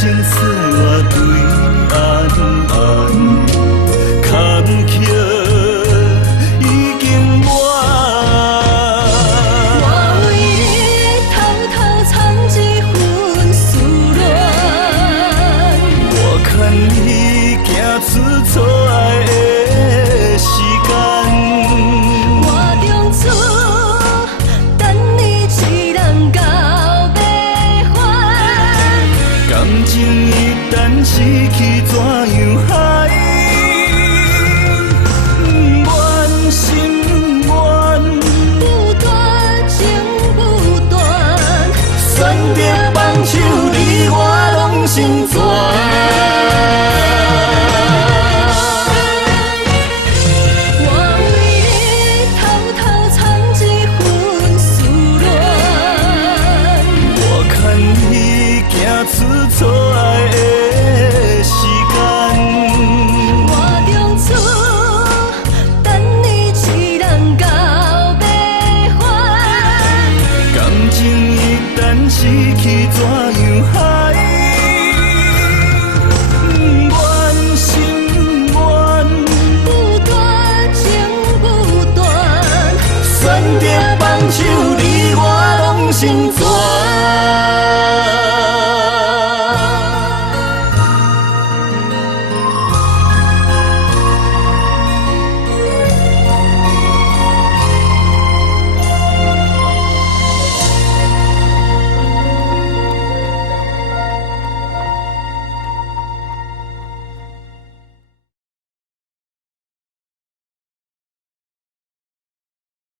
情说我对安，坎坷已经满。我为你偷偷藏一份思恋，我牵你行出错爱的时间。我中厝等你一人到尾还。感情一旦失去，怎样还？不愿心愿，不断情不断，选择放手，你我拢成全。我为你偷偷藏一份思恋，我牵你行出错爱的时间。我中厝等你一人到尾还。感情一旦失去，怎样还？不愿心愿，不断情不断，选择放手，你我拢成全。